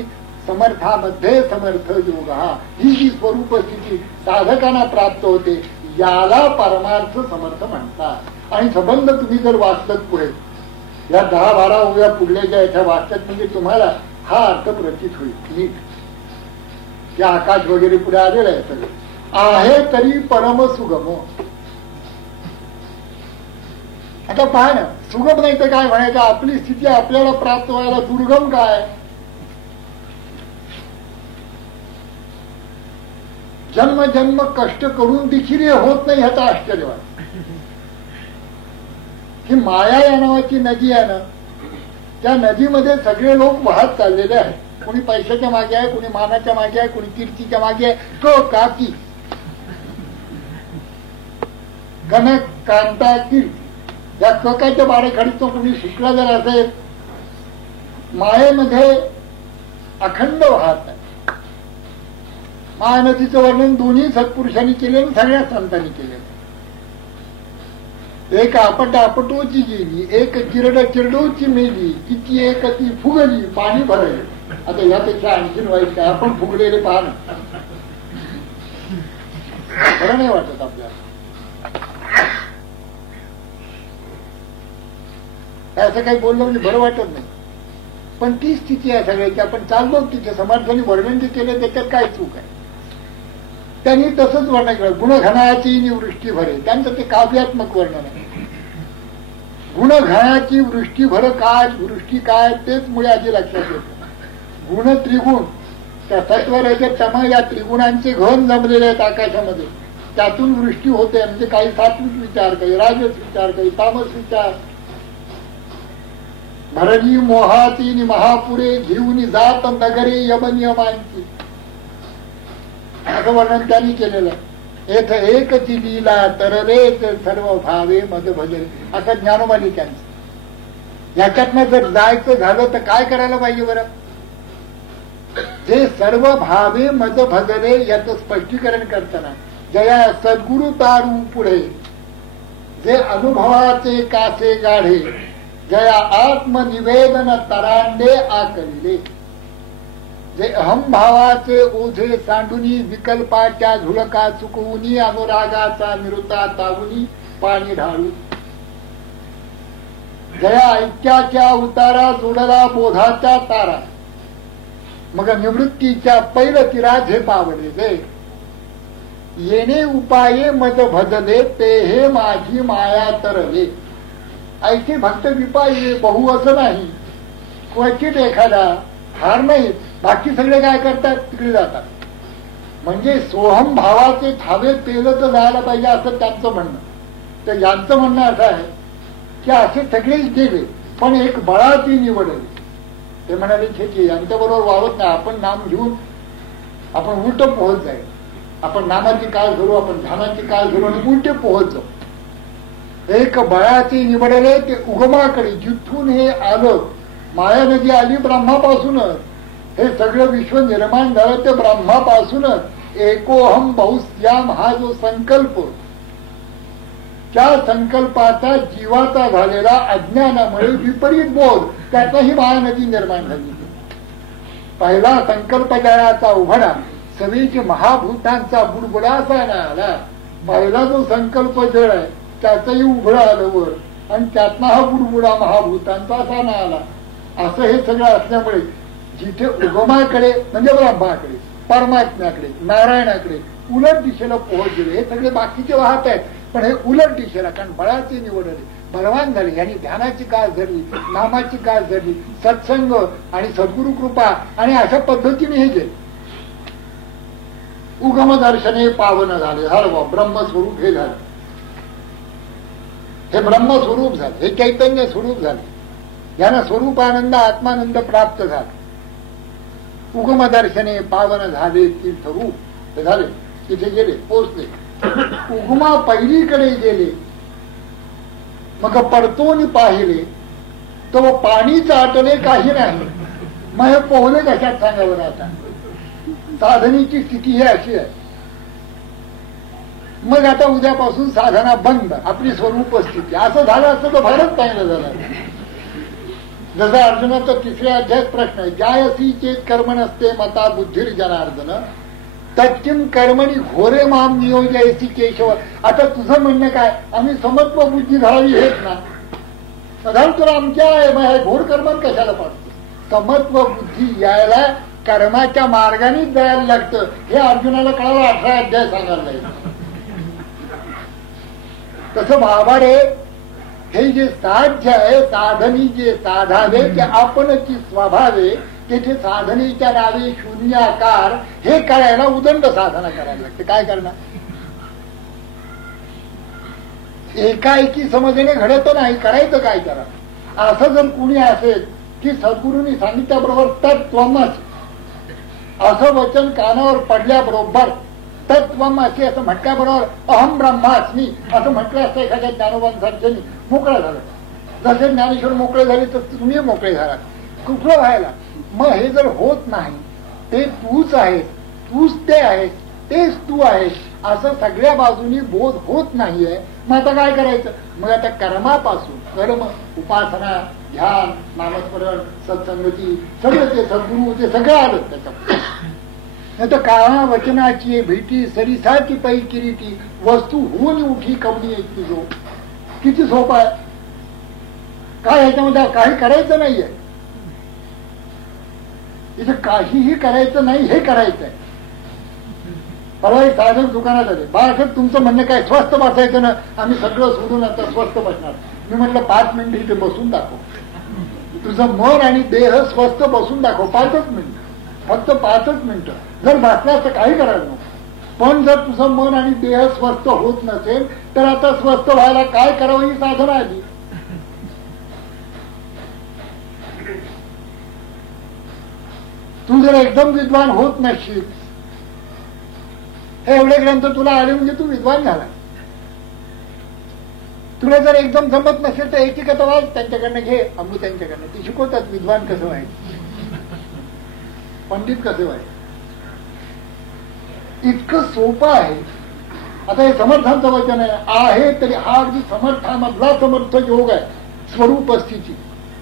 समर्थामध्ये समर्थ योग, ही जी स्वरूप स्थिती साधकांना प्राप्त होते, याला परमार्थ समर्थ म्हणतात. आणि संबंध तुम्ही जर वाचलत पुढे, या 10-12 ओव्या पुढल्या ज्या याच्या वाचतात, म्हणजे तुम्हाला हा अर्थ प्रतीत होईल नीट. या आकाश वगैरे पुढे आलेलं आहे सगळं. आहे तरी परम सुगम. आता पहा ना, सुगम नाही तर काय म्हणायचं, आपली स्थिती आपल्याला प्राप्त व्हायला दुर्गम काय. जन्म जन्म कष्ट करून देखील हे होत नाही, ह्याचा आश्चर्य वाटत. ही माया या नावाची नदी आहे ना, त्या नदीमध्ये सगळे लोक वाहत चाललेले आहेत. कोणी पैशाच्या मागे आहे, कोणी मानाच्या मागे आहे, कोणी कीर्तीच्या मागे आहे. क काकी कनक कांता कीर्ती, या ककाच्या बारेखाडीत तो कोणी शिकला जर असेल, मायेमध्ये अखंड वाहत आहे. महानदीचं वर्णन दोन्ही सत्पुरुषांनी केले आणि सगळ्या संतांनी केले. एक आपट आपटोची गेली, एक चिरड चिरडोची मेली, किती एक ती फुगली पाणी भरले. आता यापेक्षा आणखीन वाईट काय, आपण फुगलेले पाहणं खरं नाही वाटत आपल्याला. असं काही बोललं म्हणजे बरं वाटत नाही. पण ती स्थिती आहे सगळ्याची. आपण चाललो तिथे, समर्थांनी वर्णन जे केलं त्याच्यात काय चूक आहे. त्यांनी तसंच वर्णन केलं, गुणघनाची निवृष्टी भरे, त्यांचं ते काव्यात्मक वर्णन आहे. गुणघनाची वृष्टी भर काय, वृष्टी काय, तेच मुळे आधी लक्षात येतं. गुण त्रिगुण, त्या सत्वराच्या तम या त्रिगुणांचे घन जमलेले आहेत आकाशामध्ये, त्यातून वृष्टी होते. म्हणजे काही सात्विक विचार, काही राजस विचार, काही तामस विचार. भरणी मोहाती महापुरे घेऊन जात नगरे यमनियमांची, असं वर्णन त्यांनी केलेलं आहे. येथ एकची लीला तरलेच सर्व भावे मद भजले, असं ज्ञानोबानी त्यांचं. याच्यातनं जर जायचं झालं तर काय करायला पाहिजे बरं. जे सर्व भावे मद भजले याचं स्पष्टीकरण करताना, जया सद्गुरु तारू पुढे, जे अनुभवाचे कासे गाढे, जया आत्मनिवेदन तरांडे आकलिले, जे अहंभावाचे ओझे सांडुनी, विकल्पाच्या झुळका चुकवुनी, अनुरागाचा निरुता तावुनी पाणी ढाळू, जया ऐक्याच्या उतारा जोडला बोधाच्या तारा, मग निवृत्तीच्या पैल तिरा झेपावले दे, येणे उपाये मद भजले ते हे माझी माया तरले. ऐके भक्त विपाये बहु असं नाही, क्वचित एखादा, फार नाही. बाकी सगळे काय करतात, तिकडे जातात. म्हणजे सोहम भावाचे थावे पेलं तर जायला पाहिजे असं त्यांचं म्हणणं. तर यांचं म्हणणं असं आहे की असे सगळेच गेले, पण एक बळाची निवडली. ते म्हणाले की यांच्या बरोबर वावत नाही, आपण नाम घेऊन आपण उलट पोहत जाईल. आपण नामाची काळ धरू, आपण ध्यानाची काळ धरू आणि उलटे पोहत जाऊ. एक बळाची निवडले ते उगमाकडे, जिथून हे आलं, माया नदी आली ब्रह्मापासूनच. हे सगळं विश्व निर्माण झालं ते ब्रह्मापासूनच. एकोहम बहुश्याम हा जो संकल्प, त्या संकल्पाचा जीवाचा झालेला अज्ञानामुळे विपरीत बोध, त्याचा ही माया नदी निर्माण झाली. पहिला संकल्प जळाचा उघडा सगळीची महाभूतांचा बुडबुडाचा आला. पहिला जो संकल्प जळ आहे त्याचंही उघडं आलं वर आणि त्यातला हा बुडबुडा महाभूतांचा असा ना आला. असं हे सगळं असल्यामुळे जिथे उगमाकडे म्हणजे ब्रह्माकडे, परमात्म्याकडे, नारायणाकडे उलट दिशेला पोहोचले. हे सगळे बाकीचे वाहत आहेत पण हे उलट दिशेला, कारण बळाची निवड झाली, बलवान झाले. यांनी ध्यानाची कास धरली, नामाची कास धरली, सत्संग आणि सद्गुरु कृपा आणि अशा पद्धतीने हे जे उगम दर्शने पावन झाले. झालं ब्रह्मस्वरूप हे झालं, हे ब्रह्मस्वरूप झालं, हे चैतन्य स्वरूप झाले. यांना स्वरूपानंद आत्मानंद प्राप्त झाला. उगम दर्शने पावन झाले तीर्थरूप हे झाले. तिथे गेले, पोचले, उगमा पहिलीकडे गेले. मग परतून पाहिले तर पाणीच आटले काही नाही. मग हे पोहले कशात सांगावं आता. साधनेची स्थिती ही अशी आहे. मग आता उद्यापासून साधना बंद, आपली स्वरूप स्थिती. असं झालं असतं तर फारच चांगलं झालं. जसं अर्जुनाचा 3ऱ्या अध्यायात प्रश्न आहे, जायसी चेत कर्म नसते मता बुद्धीर जनार्दन तत्किम कर्मणी घोरे माम नियोजयसी केशव. आता तुझं म्हणणं काय, आम्ही समत्व बुद्धी धरावी हेच ना. साधारण तुला आमच्या आहे घोर कर्मात कशाला पाडतो. समत्व बुद्धी यायला कर्माच्या मार्गानेच जायला लागतं. हे अर्जुनाला कळालं 18 अध्याय सांगायला लागेल. तसं बाबाडे हे जे साध्य आहे, साधनी जे साधावे ते आपणची स्वभावे, तेथे साधनेच्या नावे शून्याकार हे कळायला उदंड साधना करायला लागते. काय करणार, एकाएकी समजणे घडत नाही, करायचं काय करा. असं जर कुणी असेल की सद्गुरूंनी सांगितल्याबरोबर तत्त्वमच असं वचन कानावर पडल्याबरोबर तत्त्वमसी असं म्हटल्याबरोबर अहम ब्रह्मास्मी असं म्हटलं असतं एखाद्या ज्ञानोबांसारख्यानी, मोकळं झालं. जसे ज्ञानेश्वर मोकळे झाले तर तुम्ही मोकळे झाला. कुठलं व्हायला. मग हे जर होत नाही, ते तूच आहेस, तूच ते आहेस, तेच तू आहेस असं सगळ्या बाजूनी बोध होत नाहीये. मग आता काय करायचं. मग आता कर्मापासून कर्म, उपासना, ध्यान, नामस्मरण, सत्संगती सगळं ते सद्गुरू ते सगळं आलं त्याच्यात. नाही तर काळा वचनाची भेटी सरिसाची पै किरीटी वस्तू होऊन उठी कवनी येते जो. किती सोपं आहे. काय ह्याच्यामध्ये काही करायचं नाहीये. इथे काहीही करायचं नाही, हे करायचं आहे. परवा एक साधक दुकानात आले. बाळासाहेब तुमचं म्हणणं काय, स्वस्त बसायचं ना. आम्ही सगळं सोडून आता स्वस्त बसणार. मी म्हटलं 5 मिनिटं इथे बसून दाखव. तुझं मन आणि देह स्वस्त बसून दाखव. 5च मिनिटं, फक्त 5च मिनिटं. जर बसल्यास तर काही करायला नको. पण जर तुझं मन आणि देह स्वस्थ होत नसेल तर आता स्वस्थ व्हायला काय करावं ही साधना आली. तू जर एकदम विद्वान होत नसशील, हे एवढे ग्रंथ तुला आले म्हणजे तू विद्वान झाला. तुला जर एकदम जमत नसेल तर याची कथा वाच, त्यांच्याकडनं घे, अमृत त्यांच्याकडनं. ती शिकवतात विद्वान कसं व्हायचं, पंडित कसे व्हायचे. इतकं सोपं आहे. आता हे समर्थांचं वचन आहे तरी हा अगदी समर्थामधला समर्थ योग आहे. स्वरूप स्थिती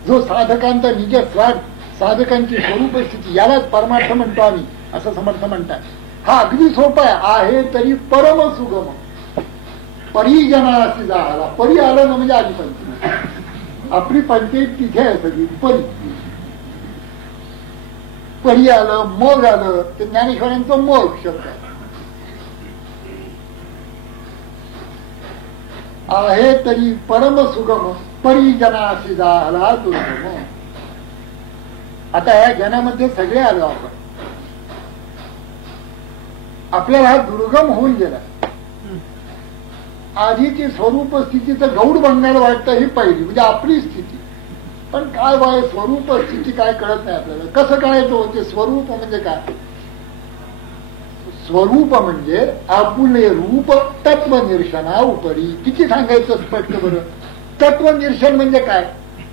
जो साधकांचा निज स्वार्थ, साधकांची स्वरूप स्थिती, यालाच परमार्थ म्हणतो आम्ही, असं समर्थ म्हणतात. हा अगदी सोपा आहे तरी परम सुगम. परिजनाशी झाला. परी आलं ना म्हणजे आधी पंचायत. आपली पंचायत तिथे आहे सगळी. परी आलं, मग आलं. ते ज्ञानेश्वरांचं मग शब्द आहे तरी परम सुगम परिजनाशी झाला दुर्गम. आता ह्या जनामध्ये सगळे आलो आपण. आपल्याला हा दुर्गम होऊन गेला. आधीची स्वरूप स्थितीचं गौड बनण्याला वाटतं ही पहिली म्हणजे आपली स्थिती. पण काय बाय स्वरूप स्थिती काय कळत नाही आपल्याला. कसं कळायचं होते स्वरूप म्हणजे काय. स्वरूप म्हणजे आपुले रूप तत्वनिर्शना उपरी. किती सांगायचं स्पष्ट बरं. तत्वनिर्शन म्हणजे काय,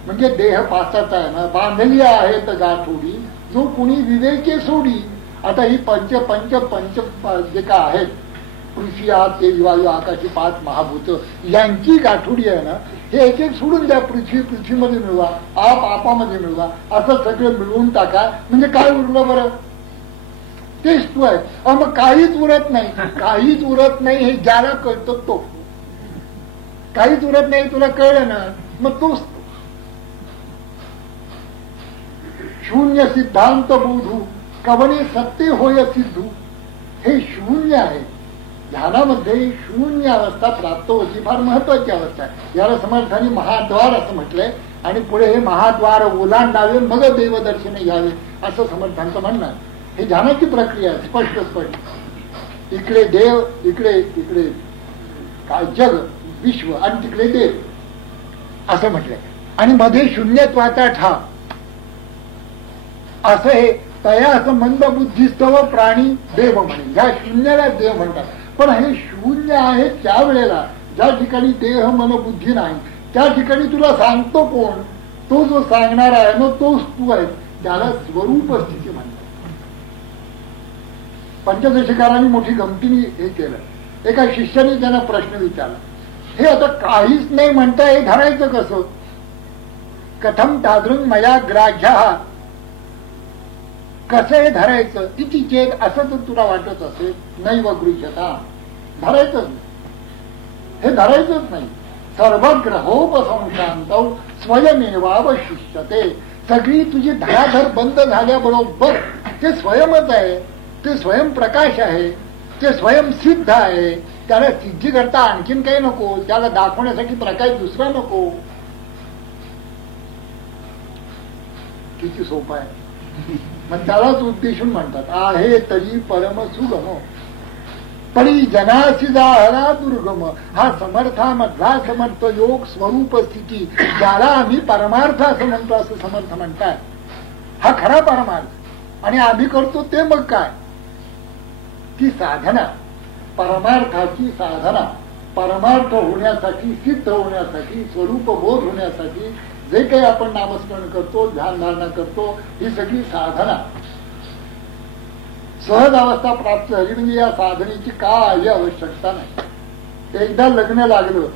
म्हणजे देह पाचाचा आहे ना, बांधली आहे तर गाठोडी जो कुणी विवेके सोडी. आता ही पंच पंच पंच जे का आहेत पृथ्वी आत तेज वायू आकाशी 5 महाभूत यांची गाठोडी आहे ना, हे एक एक सोडून द्या. पृथ्वी पृथ्वीमध्ये मिळवा, आप आपामध्ये मिळवा, असं सगळं मिळवून टाका. म्हणजे काय उरलं बरं? तेच तू आहे. मग काहीच उरत नाही. काहीच उरत नाही हे ज्याला कळतं तो. काहीच उरत नाही तुला कळलं ना, मग तोच तो. शून्य सिद्धांत बोधू कवने सत्य होय सिद्धू. हे शून्य आहे. ध्यानामध्ये शून्य अवस्था प्राप्त होती, फार महत्वाची अवस्था आहे. याला समर्थांनी महाद्वार असं म्हटलंय. आणि पुढे हे महाद्वार ओलांडावे मग देवदर्शन घ्यावे असं समर्थांचं म्हणणं आहे. ही ध्यानाची प्रक्रिया आहे, स्पष्ट स्पष्ट. इकडे देव, इकडे इकडे काय जग विश्व, आणि तिकडे देव असं म्हटलंय. आणि मध्ये शून्यत्वाचा ठाव असं हे तया असं मंद बुद्धिस्तव प्राणी देव म्हणे. ह्या शून्याला देव म्हणतात. पण हे शून्य आहे त्यावेळेला ज्या ठिकाणी देह मन बुद्धी नाही, त्या ठिकाणी तुला सांगतो कोण? तो जो सांगणारा आहे ना, तोच तू आहे. त्याला स्वरूप स्थिती म्हणतात. पंचदशीकारांनी मोठी गमतीने हे केलं. एका शिष्याने त्यांना प्रश्न विचारला, हे आता काहीच नाही म्हणता, हे धरायचं कसं? कथम तादृंग मया ग्राह्य, कसं हे धरायचं? इति चेत, असं जर तुला वाटत असेल, नैव गृह्यता, धरायचंच नाही. हे धरायचंच नाही. सर्वग्रहोपसंशांत स्वयमेवावशिष्यते. सगळी तुझी धराधर बंद झाल्याबरोबर ते स्वयंच आहे. ते स्वयंप्रकाश आहे. ते स्वयंसिद्ध आहे. त्याला सिद्धी करता आणखीन काही नको. त्याला दाखवण्यासाठी प्रकाश दुसरा नको. किती सोपं आहे. मग त्यालाच उद्देशून म्हणतात आहे तरी परम सुगम परी जनासी जाहरा दुर्गम. हा समर्थामधला समर्थ योग स्वरूप स्थिती, ज्याला आम्ही परमार्थ असं म्हणतो, असं समर्थ म्हणतात. हा खरा परमार्थ. आणि आम्ही करतो ते मग काय? ती साधना, परमार्थाची साधना. परमार्थ होण्यासाठी, सिद्ध होण्यासाठी, स्वरूपबोध होण्यासाठी जे काही आपण नामस्मरण करतो, ध्यानधारणा करतो, ही सगळी साधना. सहज अवस्था प्राप्त झाली म्हणजे या साधनेची काही आवश्यकता नाही. एकदा लग्न लागलं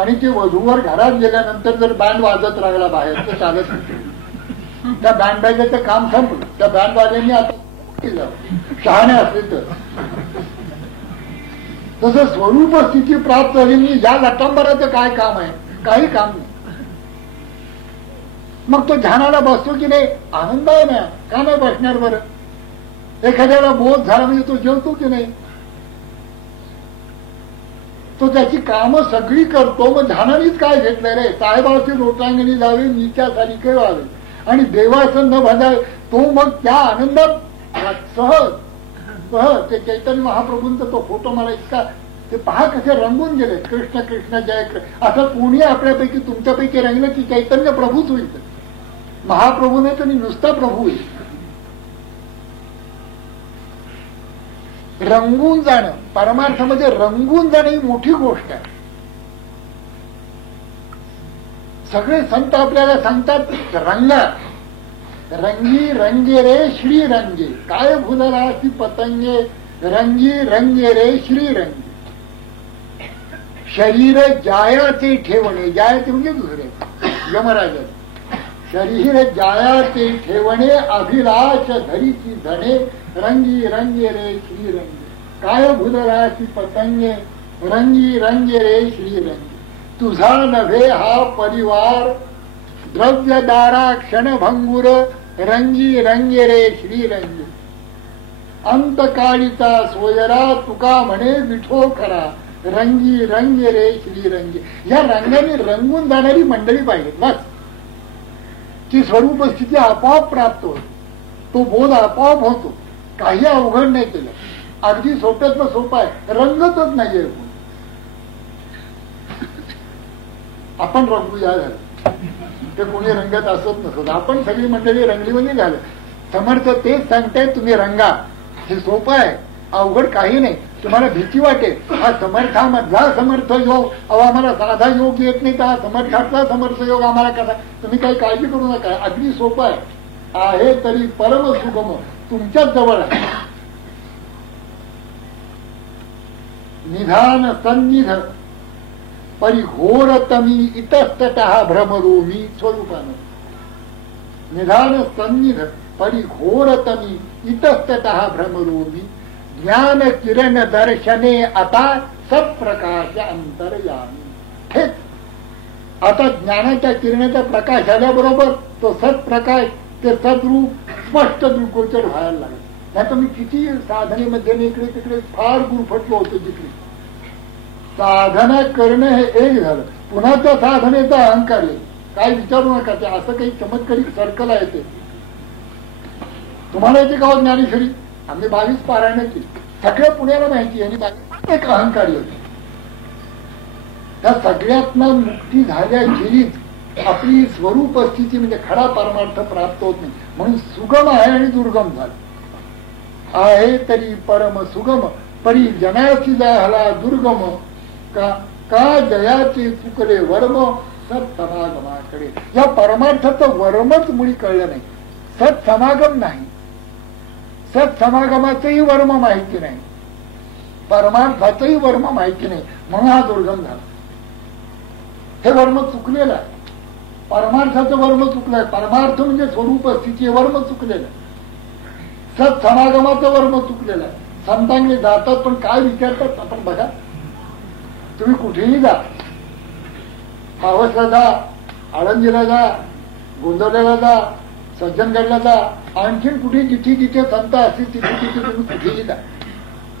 आणि ते वधूवर घरात गेल्यानंतर जर बँड वाजत राहिला बाहेर तर चालत नाही. त्या बँड बाजाचं काम संपलं. त्या बँड वाजांनी आता शहाणे असले तर. तसं स्वरूप स्थिती प्राप्त झाली म्हणजे या लटांबराचं काय काम आहे? काही काम नाही. मग तो ध्यानाला बसतो की नाही? आनंद आहे ना. का नाही बसणार बरं? एखाद्याला बोध झाला म्हणजे तो जेवतो की नाही? तो त्याची कामं सगळी करतो. मग ध्यानानेच काय घेतलंय रे? साहेबाची रोटांगणी जावे, नीच्या सारिके व्हावे आणि देवासन न बंधावे. तो मग त्या आनंदात सहज सहज ते चैतन्य महाप्रभूंचा तो फोटो मला इतका, ते पहा कसे रंगून गेले. कृष्ण कृष्ण जय कृष्ण. असं कोणी आपल्यापैकी तुमच्यापैकी रंगलं की चैतन्य प्रभूच होईल. महाप्रभू नाही तर नुसता प्रभू होईल. रंगून जाणं, परमार्थामध्ये रंगून जाणं ही मोठी गोष्ट आहे. सगळे संत आपल्याला सांगतात रंगा, रंगी रंगे रे श्री रंगे, काय भुलला ती पतंगे, रंगी रंगे रे श्री रंगे. शरीर जायाचे ठेवणे, जायाचे म्हणजे दुसरे यमराज. शरीर जायाचे ठेवणे, अभिलाष धरीची धणे, रंगी रंगे रे श्री रंगे. काय भुलला ती पतंगे, रंगी रंगे रे श्री रंगे. तुझा नव्हे हा परिवार, द्रव्यदारा क्षणभंगुर, रंगी रंगे रे श्री रंगे. अंतकाळीचा सोयरा तुका म्हणे विठो खरा, रंगी रंगे रे श्री रंगे. या रंगाने रंगून जाणारी मंडळी पाहिजे. बस ती स्वरूप स्थिती आपोआप प्राप्त होते. तो बोध आपोआप होतो. काही अवघड नाही केलं. अगदी सोप्यातलं सोपं आहे. रंगतच नाहीये. आपण रंगूया झालं ते कोणी रंगत असत नसत. आपण सगळी मंडळी रंगली म्हणजे झालं. समर्थ तेच सांगताय तुम्ही रंगा. हे सोपं आहे, अवघड काही नाही. तुम्हाला भीती वाटेल हा समर्थामधला समर्थ योग, अहो आम्हाला साधा योग येत नाही तर हा समर्थातला समर्थ योग आम्हाला कसा? तुम्ही काही काळजी करू नका. अगदी सोपं आहे तरी परम सुगम तुमच्याच जवळ आहे. निधान सन्निध परिघोरतमी इतस्ततः भ्रमरोमी स्वरूपानं. निधान सन्निध परिघोरतमी इतस्ततः भ्रमरोमी ज्ञान किरण दर्शने आता सत्प्रकाश अंतर्यामी. थेट आता ज्ञानाच्या किरणाचा प्रकाश आल्याबरोबर तो सत्प्रकाश ते सद्रूप स्पष्ट दृष्टीगोचर व्हायला लागेल. नाही तर मी किती साधनेमध्ये इकडे तिकडे फार गुरफटलो होतो. तिकडे साधना करणं हे एक झालं, पुन्हा त्या साधनेचा अहंकार आहे. काय विचारू नका, ते असं काही चमत्कारिक सर्कल आहे. ते तुम्हाला येते का ज्ञानेश्वरी? आम्ही 22 पारायण केली, सगळ्या पुण्याला माहिती आहे. आणि एक अहंकारी होते, त्या सगळ्यातनं मुक्ती झाल्या गेलीच आपली स्वरूप स्थिती म्हणजे खरा परमार्थ प्राप्त होत नाही. म्हणून सुगम आहे आणि दुर्गम झालं आहे. तरी परम सुगम परी जनाची झाला दुर्गम का जयाचे चुकले वर्म सत्समागमाकडे. या परमार्थाचं वर्मच मुळी कळलं नाही. सत्समागम नाही, सत्समागमाचंही वर्म माहिती नाही, परमार्थाचंही वर्म माहिती नाही, म्हणून हा दुर्गम झाला. हे वर्म चुकलेलं आहे. परमार्थाचं वर्म चुकलंय. परमार्थ म्हणजे स्वरूप स्थिती, वर्म चुकलेलं आहे. सत्समागमाचं वर्म चुकलेलं आहे. संतांनी जातात पण काय विचारतात आपण बघा. तुम्ही कुठेही जा, पावसला जा, आळंदीला जा, गोंदवल्याला जा, सज्जनगडला जा, आणखीन कुठे जिथे जिथे संत असतील तिथे तिथे तुम्ही कुठेही जा,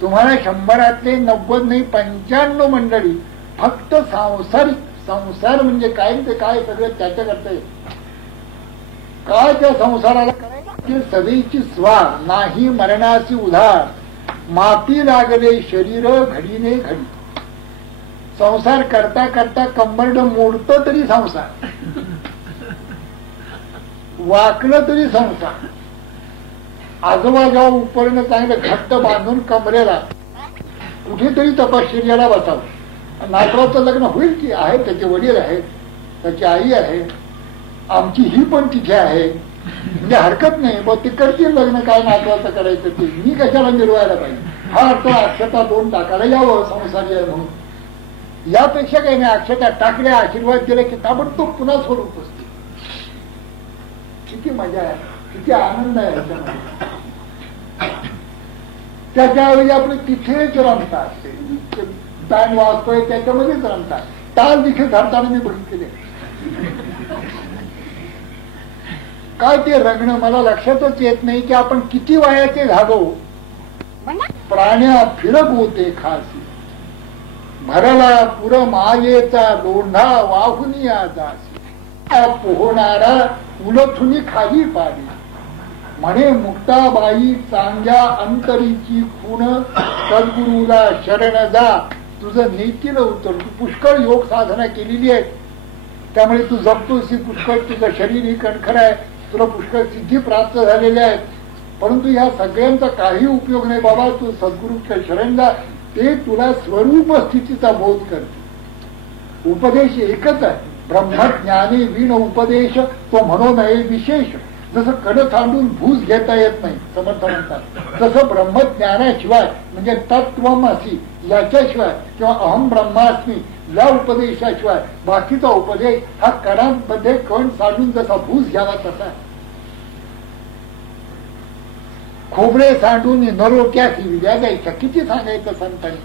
तुम्हाला 100 नाही 95 मंडळी फक्त सांसारिक. संसार म्हणजे काय ते काय सगळं त्याच्या करता येत. काय त्या संसाराला करायचं? सदैची स्वार नाही मरणाची उधार, माती लागले शरीर घडीने घडी. संसार करता करता कंबरड मोडतो तरी संसार, वाकलं तरी संसार. आजोबा जेव्हा उपरणं चांगलं घट्ट बांधून कमरेला कुठेतरी तपश्चर्याला बसावं. नातवाचं लग्न होईल की आहे, त्याचे वडील आहेत, त्याची आई आहे, आमची ही पण तिथे आहे, म्हणजे हरकत नाही. बघ ते करतील लग्न, काय नातवाचं करायचं ते, मी कशाला मिरवायला पाहिजे. हा अर्थ अक्षता 2 टाकायला यावं संसारी आहे म्हणून. यापेक्षा काही नाही, अक्षता टाकल्या, आशीर्वाद दिले की ताबडतोब पुन्हा स्वरूप असते. किती मजा आहे, किती आनंद आहे ह्याच्यामध्ये. त्याच्यावेळी आपले तिथेच रमतात, ताण वाजतोय त्याच्यामध्येच रमतात. ताल दिखे धरताना मी बघितले. काय ते रंगणं मला लक्षातच येत नाही की आपण किती वयाचे झालो. प्राण्या फिरक होते खासी, भरला पुर मायेचा लोढा वाहुनी जासी. पोहणारा उलथुनी खाली पाडी, म्हणे मुक्ताबाई चांगल्या अंतरीची खूण, सद्गुरूला शरण जा तुझं नीतीला उतर. तू पुष्कळ योग साधना केलेली आहे, त्यामुळे तू जपतोस पुष्कळ. तुझं शरीर ही कणखर आहे, तुला पुष्कळ सिद्धी प्राप्त झालेल्या आहेत. परंतु या सगळ्यांचा काही उपयोग नाही बाबा. तू सद्गुरूच्या शरण जा, ते तुला स्वरूप स्थितीचा बोध करते. उपदेश एकच आहे, ब्रह्मज्ञानी विण उपदेश तो म्हणून आहे विशेष. जसं कड सांडून भूस घेता येत नाही समर्थ म्हणतात, तसं ब्रह्मज्ञानाशिवाय म्हणजे तत्त्वमसी याच्याशिवाय किंवा अहम ब्रह्मास्मी या उपदेशाशिवाय बाकीचा उपदेश हा कडांमध्ये कण सांडून जसा भूस घ्यावा तसा. खोबरे सांडून नरोट्या विद्या द्यायच्या, किती सांगायचं संतांनी.